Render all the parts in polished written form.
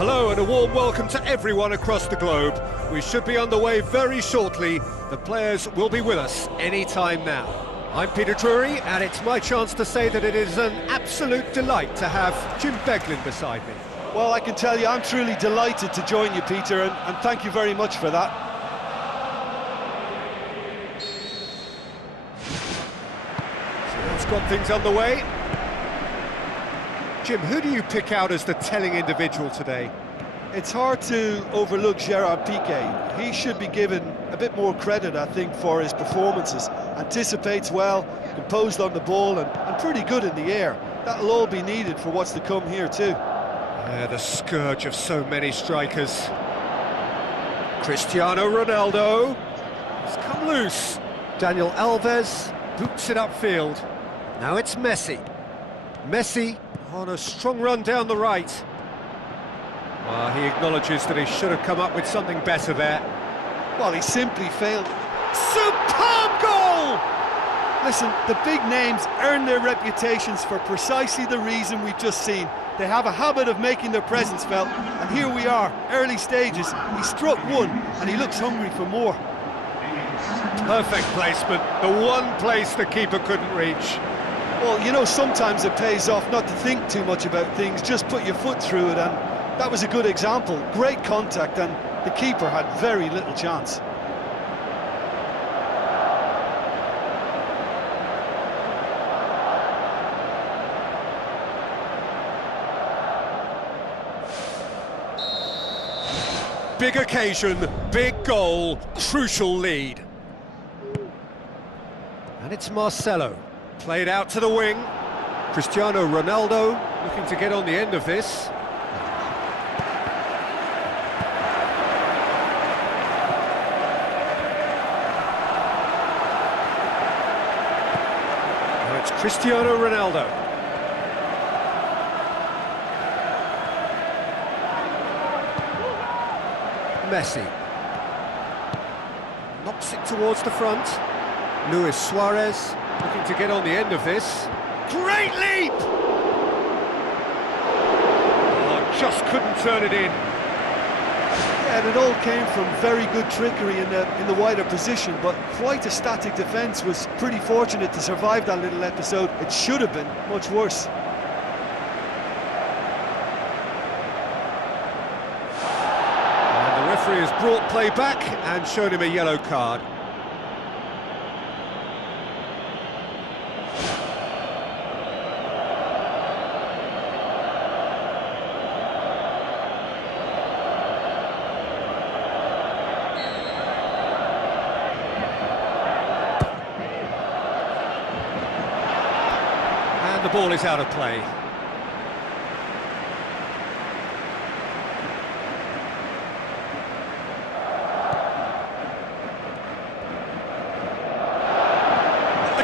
Hello and a warm welcome to everyone across the globe. We should be underway very shortly. The players will be with us any time now. I'm Peter Drury, and it's my chance to say that it is an absolute delight to have Jim Beglin beside me. Well, I can tell you I'm truly delighted to join you, Peter, and thank you very much for that. So that's got things underway. Jim, who do you pick out as the telling individual today? It's hard to overlook Gerard Piqué. He should be given a bit more credit, I think, for his performances. Anticipates well, composed on the ball, and pretty good in the air. That'll all be needed for what's to come here too. Yeah, the scourge of so many strikers. Cristiano Ronaldo has come loose. Daniel Alves boots it upfield. Now it's Messi. Messi on a strong run down the right. Well, he acknowledges that he should have come up with something better there. Well, he simply failed. Superb goal! Listen, the big names earn their reputations for precisely the reason we've just seen. They have a habit of making their presence felt, and here we are, early stages. He struck one, and he looks hungry for more. Perfect placement, the one place the keeper couldn't reach. Well, you know, sometimes it pays off not to think too much about things, just put your foot through it, and that was a good example. Great contact, and the keeper had very little chance. Big occasion, big goal, crucial lead. And it's Marcelo, played out to the wing. Cristiano Ronaldo looking to get on the end of this. Now it's Cristiano Ronaldo. Messi knocks it towards the front. Suarez looking to get on the end of this. Great leap! Oh, just couldn't turn it in. Yeah, and it all came from very good trickery in the wider position, but quite a static defence. Was pretty fortunate to survive that little episode. It should have been much worse. The referee has brought play back and shown him a yellow card. And the ball is out of play.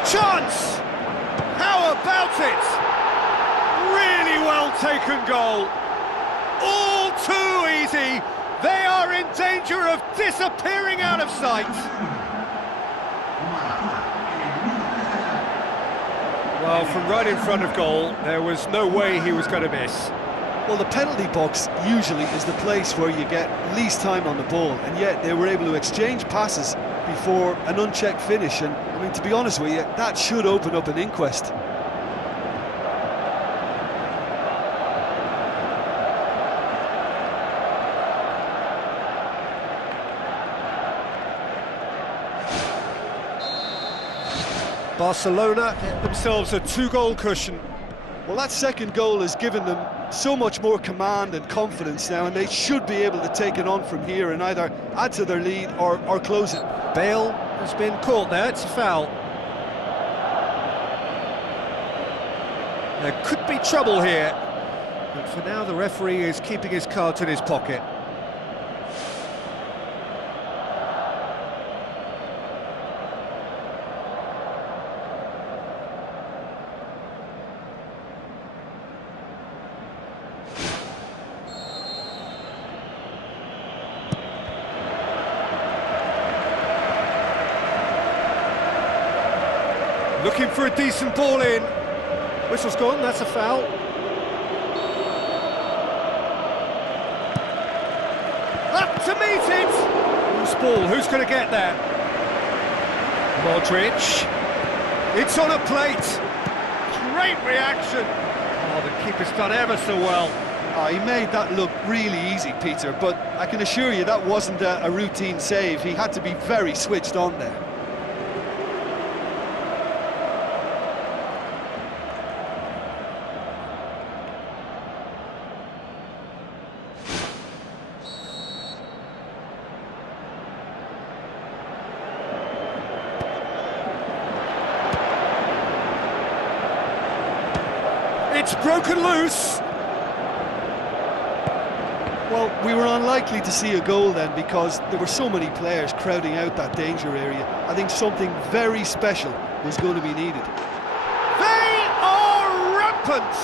Chance! How about it? Really well taken goal. All too easy. They are in danger of disappearing out of sight. Well, from right in front of goal, there was no way he was going to miss. Well, the penalty box usually is the place where you get least time on the ball, and yet they were able to exchange passes before an unchecked finish, and I mean, to be honest with you, that should open up an inquest. Barcelona get themselves a two-goal cushion. Well, that second goal has given them so much more command and confidence now, and they should be able to take it on from here and either add to their lead or close it. Bale has been caught there, it's a foul. There could be trouble here, but for now the referee is keeping his cards in his pocket. Looking for a decent ball in. Whistle's gone, that's a foul. to meet it! Loose ball, who's going to get there? Modric. It's on a plate. Great reaction. Oh, the keeper's done ever so well. Oh, he made that look really easy, Peter, but I can assure you that wasn't a routine save. He had to be very switched on there. It's broken loose. Well, we were unlikely to see a goal then because there were so many players crowding out that danger area. I think something very special was going to be needed. They are rampant!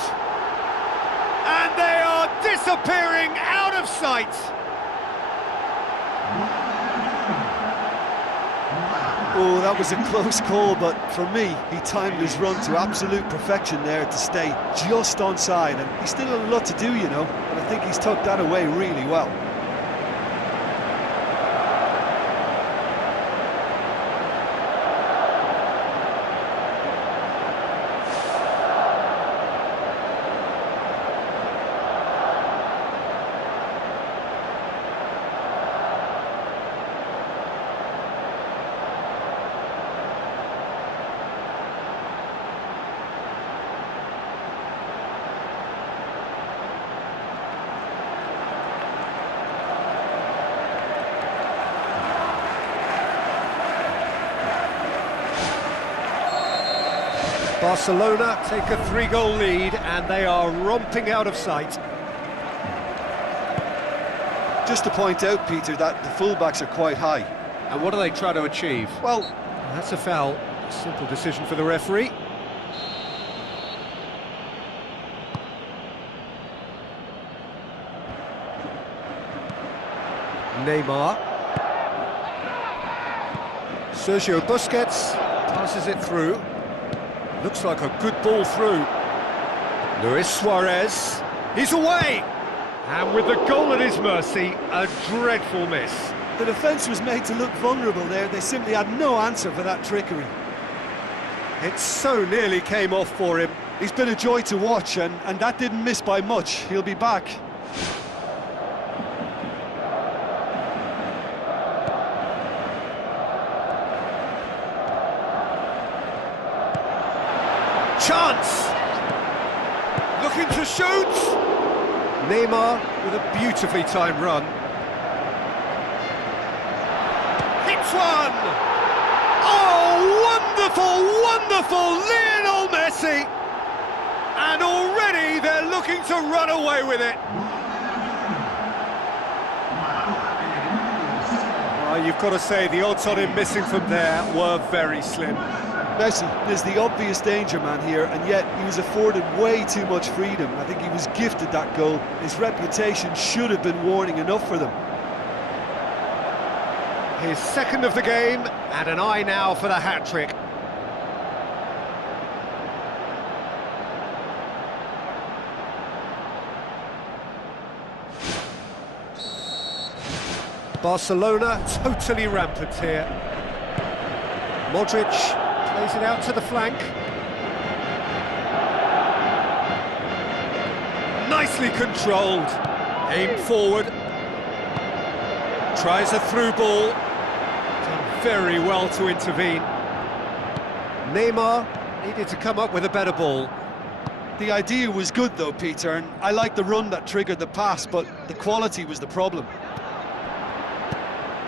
And they are disappearing out of sight! Oh, that was a close call, but for me, he timed his run to absolute perfection there to stay just onside, and he's still a lot to do, you know, but I think he's tucked that away really well. Barcelona take a 3-goal lead and they are romping out of sight. Just to point out, Peter, that the fullbacks are quite high. And what do they try to achieve? Well, That's a foul. Simple decision for the referee. Neymar. Sergio Busquets passes it through. Looks like a good ball through. Luis Suarez. He's away! And with the goal at his mercy, a dreadful miss. the defence was made to look vulnerable there. They simply had no answer for that trickery. It so nearly came off for him. He's been a joy to watch, and that didn't miss by much. He'll be back. Chance! Looking to shoot! Neymar with a beautifully timed run. Hits one! Oh, wonderful, wonderful Lionel Messi! And already they're looking to run away with it. Well, you've got to say the odds on him missing from there were very slim. Messi is the obvious danger man here, and yet he was afforded way too much freedom. I think he was gifted that goal. His reputation should have been warning enough for them. His second of the game, and an eye now for the hat-trick. Barcelona totally rampant here. Modric plays it out to the flank. Nicely controlled. Aimed forward. Tries a through ball. Done very well to intervene. Neymar needed to come up with a better ball. The idea was good though, Peter, and I like the run that triggered the pass, but the quality was the problem.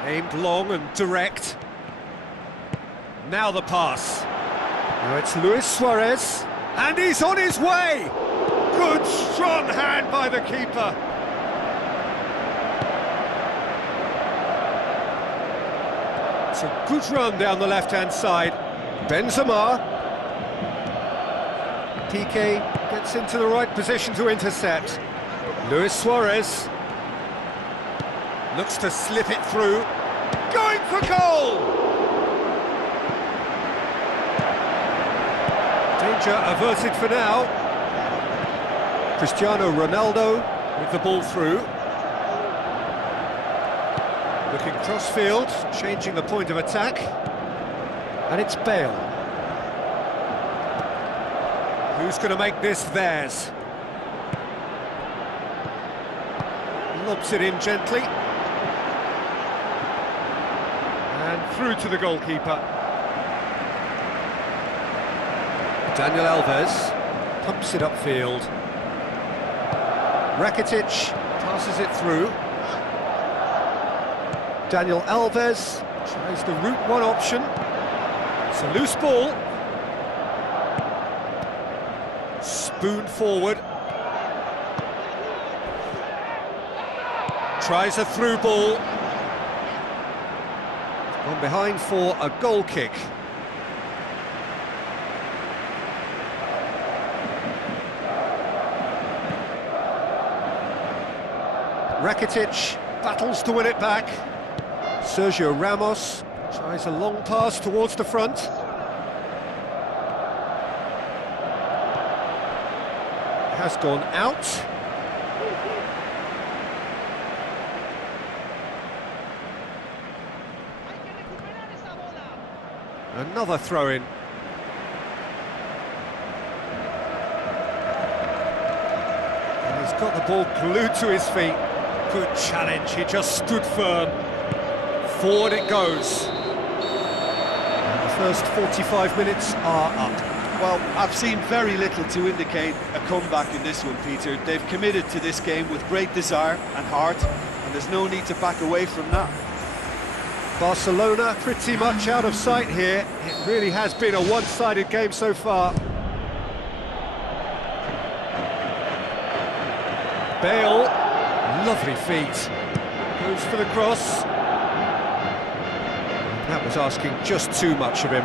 Aimed long and direct. Now the pass. Now it's Luis Suarez, and he's on his way! Good, strong hand by the keeper. It's a good run down the left-hand side. Benzema. Piqué gets into the right position to intercept. Luis Suarez looks to slip it through. Going for goal! Danger averted for now. Cristiano Ronaldo with the ball through. Looking crossfield, changing the point of attack. And it's Bale. Who's going to make this theirs? Lobs it in gently. And through to the goalkeeper. Daniel Alves pumps it upfield. Rakitic passes it through. Daniel Alves tries the route one option. It's a loose ball. Spoon forward. Tries a through ball. Gone behind for a goal kick. Rakitic battles to win it back. Sergio Ramos tries a long pass towards the front. Has gone out. Another throw-in. And he's got the ball glued to his feet. Good challenge, he just stood firm. Forward it goes. And the first 45 minutes are up. Well, I've seen very little to indicate a comeback in this one, Peter. They've committed to this game with great desire and heart, and there's no need to back away from that. Barcelona pretty much out of sight here. It really has been a one-sided game so far. Bale, lovely feet. Goes for the cross. That was asking just too much of him.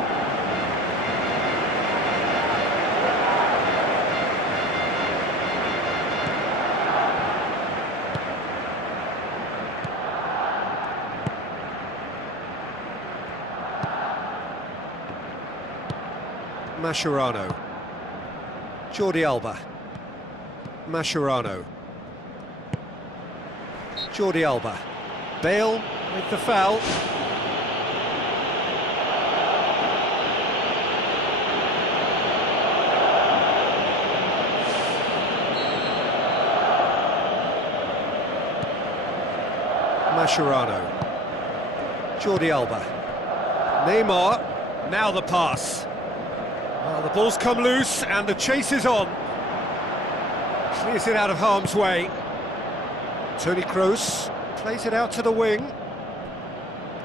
Mascherano. Jordi Alba. Mascherano. Jordi Alba. Bale with the foul. Mascherano. Jordi Alba. Neymar. Now the pass. Well, the ball's come loose and the chase is on. Clears it out of harm's way. Toni Kroos plays it out to the wing.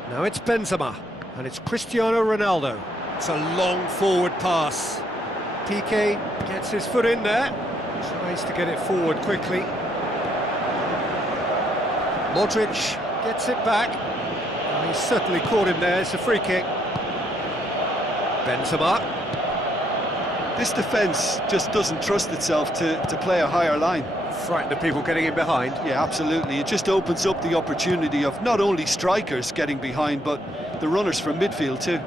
Now it's Benzema and it's Cristiano Ronaldo. It's a long forward pass. Piqué gets his foot in there. Tries to get it forward quickly. Modric gets it back. Oh, he's certainly caught him there. It's a free kick. Benzema. This defence just doesn't trust itself to play a higher line. Frightened of people getting in behind. Yeah, absolutely. It just opens up the opportunity of not only strikers getting behind, but the runners from midfield too.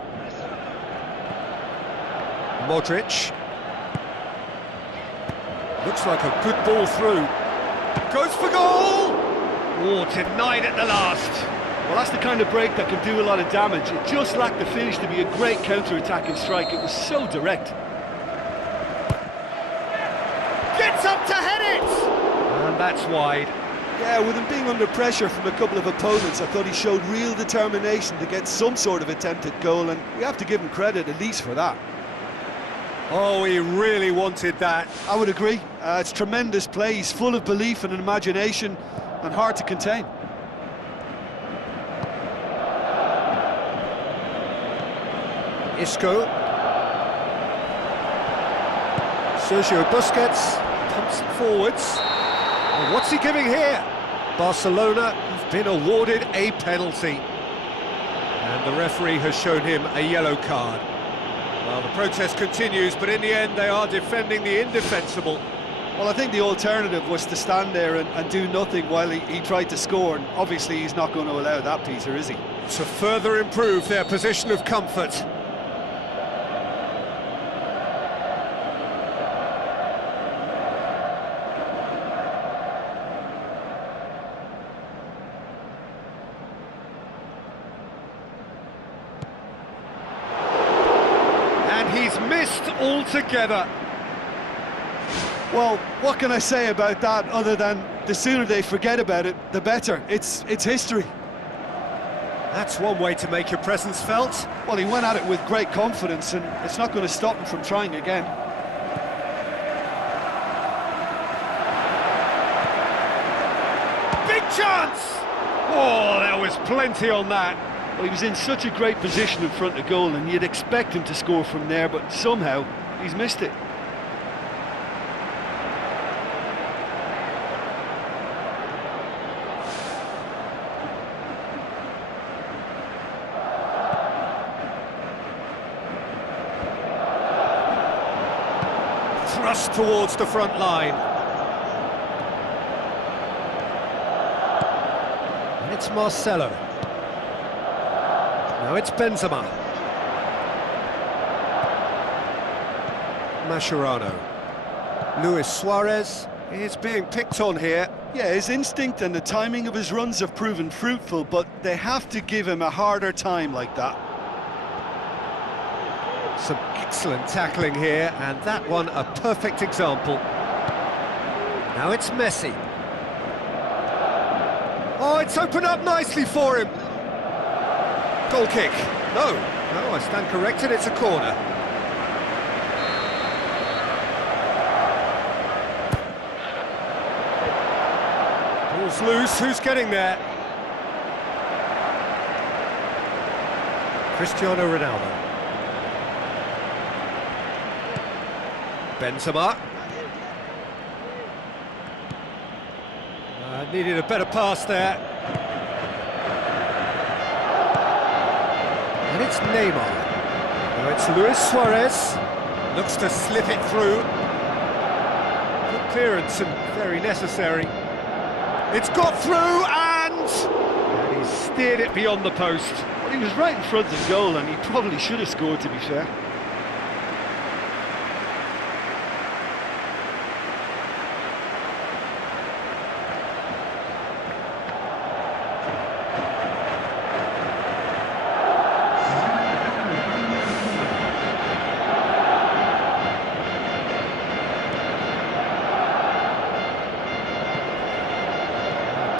Modric. Looks like a good ball through. Goes for goal! Oh, denied at the last. Well, that's the kind of break that can do a lot of damage. It just lacked the finish to be a great counter-attacking strike. It was so direct. Gets up to head it! And that's wide. Yeah, with him being under pressure from a couple of opponents, I thought he showed real determination to get some sort of attempt at goal, and we have to give him credit at least for that. Oh, he really wanted that. I would agree. It's tremendous play. He's full of belief and imagination and hard to contain. Isco. Sergio Busquets pumps it forwards. And what's he giving here? Barcelona have been awarded a penalty. And the referee has shown him a yellow card. Well, the protest continues, but in the end they are defending the indefensible. Well, I think the alternative was to stand there and do nothing while he tried to score, and obviously he's not going to allow that, Peter, is he? To further improve their position of comfort. missed altogether. Well, what can I say about that other than the sooner they forget about it, the better. It's history. That's one way to make your presence felt. Well, he went at it with great confidence, and it's not going to stop him from trying again. Big chance! Oh, there was plenty on that. Well, he was in such a great position in front of goal, and you'd expect him to score from there, but somehow he's missed it. Thrust towards the front line. And it's Marcelo. Now it's Benzema. Mascherano. Luis Suarez is being picked on here. Yeah, his instinct and the timing of his runs have proven fruitful, but they have to give him a harder time like that. Some excellent tackling here, and that one a perfect example. Now it's Messi. Oh, it's opened up nicely for him. Goal kick. No, I stand corrected, it's a corner. Ball's loose, who's getting there? Cristiano Ronaldo. Benzema. Needed a better pass there. And it's Neymar. Now it's Luis Suarez. Looks to slip it through. Good clearance and very necessary. It's got through and he's steered it beyond the post. Well, he was right in front of goal, and he probably should have scored, to be fair.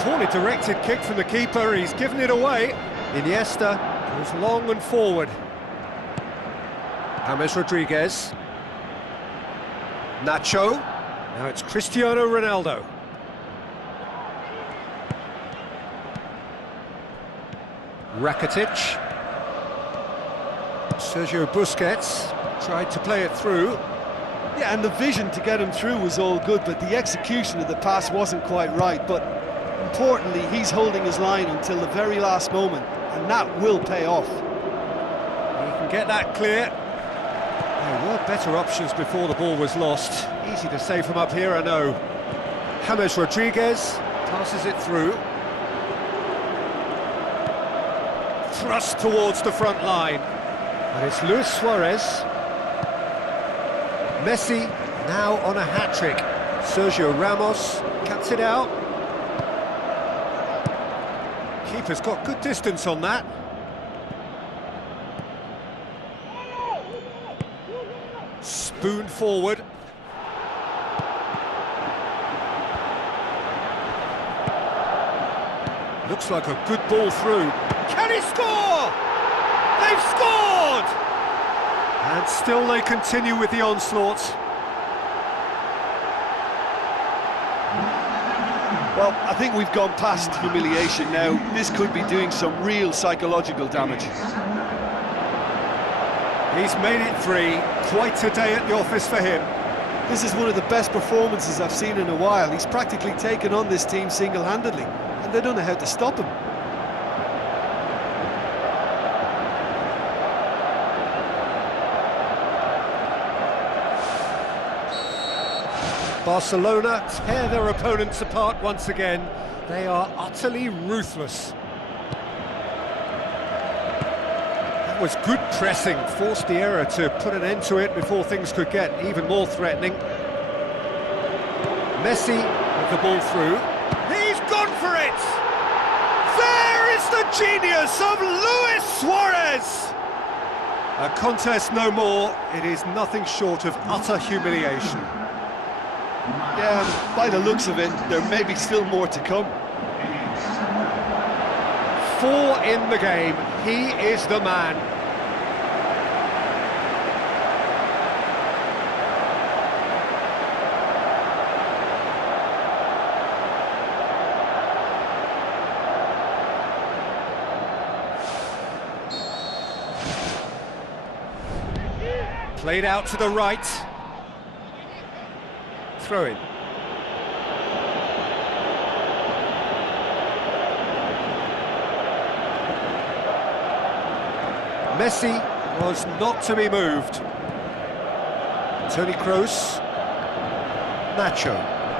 Poorly directed kick from the keeper, he's given it away. Iniesta goes long and forward. James Rodriguez. Nacho. Now it's Cristiano Ronaldo. Rakitic. Sergio Busquets tried to play it through. Yeah, and the vision to get him through was all good, but the execution of the pass wasn't quite right. But importantly, he's holding his line until the very last moment, and that will pay off. He can get that clear. There were better options before the ball was lost. Easy to save from up here, I know. James Rodriguez passes it through. Thrust towards the front line. And it's Luis Suarez. Messi now on a hat-trick. Sergio Ramos cuts it out. Keeper's got good distance on that. Spoon forward. Looks like a good ball through. Can he score? They've scored! And still they continue with the onslaught. Well, I think we've gone past humiliation now. This could be doing some real psychological damage. He's made it 3. Quite a day at the office for him. This is one of the best performances I've seen in a while. He's practically taken on this team single-handedly, and they don't know how to stop him. Barcelona tear their opponents apart once again. They are utterly ruthless. That was good pressing, forced the error to put an end to it before things could get even more threatening. Messi with the ball through. He's gone for it! There is the genius of Luis Suarez! A contest no more. It is nothing short of utter humiliation. Yeah, and by the looks of it, there may be still more to come. 4 in the game. He is the man. Played out to the right. Throw in. Messi was not to be moved. Toni Kroos. Nacho.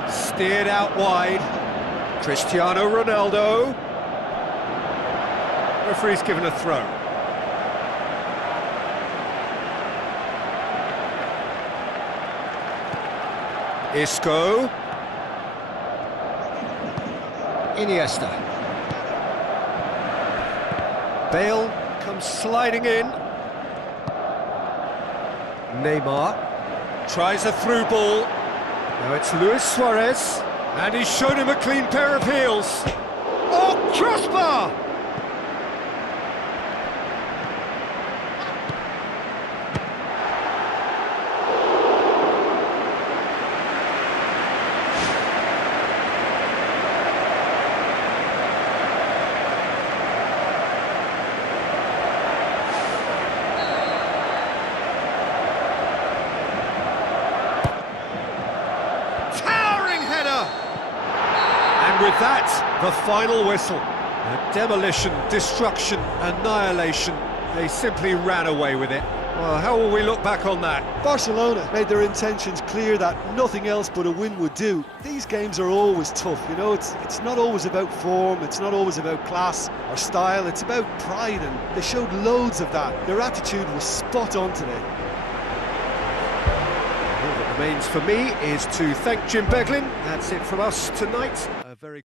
Steered out wide. Cristiano Ronaldo. Referee's given a throw. Isco. Iniesta. Bale comes sliding in. Neymar tries a through ball. Now it's Luis Suarez, and he's shown him a clean pair of heels. Oh, crossbar! With that, the final whistle. A demolition, destruction, annihilation. They simply ran away with it. Well, how will we look back on that? Barcelona made their intentions clear that nothing else but a win would do. These games are always tough, you know, it's not always about form, it's not always about class or style, it's about pride, and they showed loads of that. Their attitude was spot on today. All that remains for me is to thank Jim Beglin. That's it from us tonight. A very